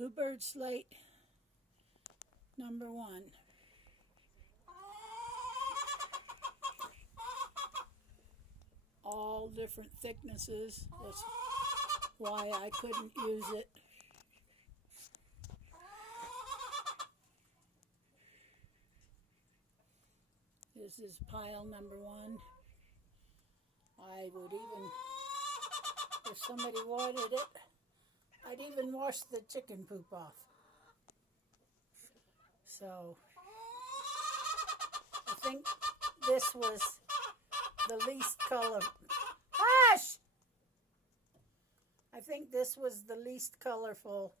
Bluebird slate number 1. All different thicknesses. That's why I couldn't use it. This is pile number 1. I would even, if somebody wanted it, I'd even wash the chicken poop off. So, I think this was the least color. Hush! I think this was the least colorful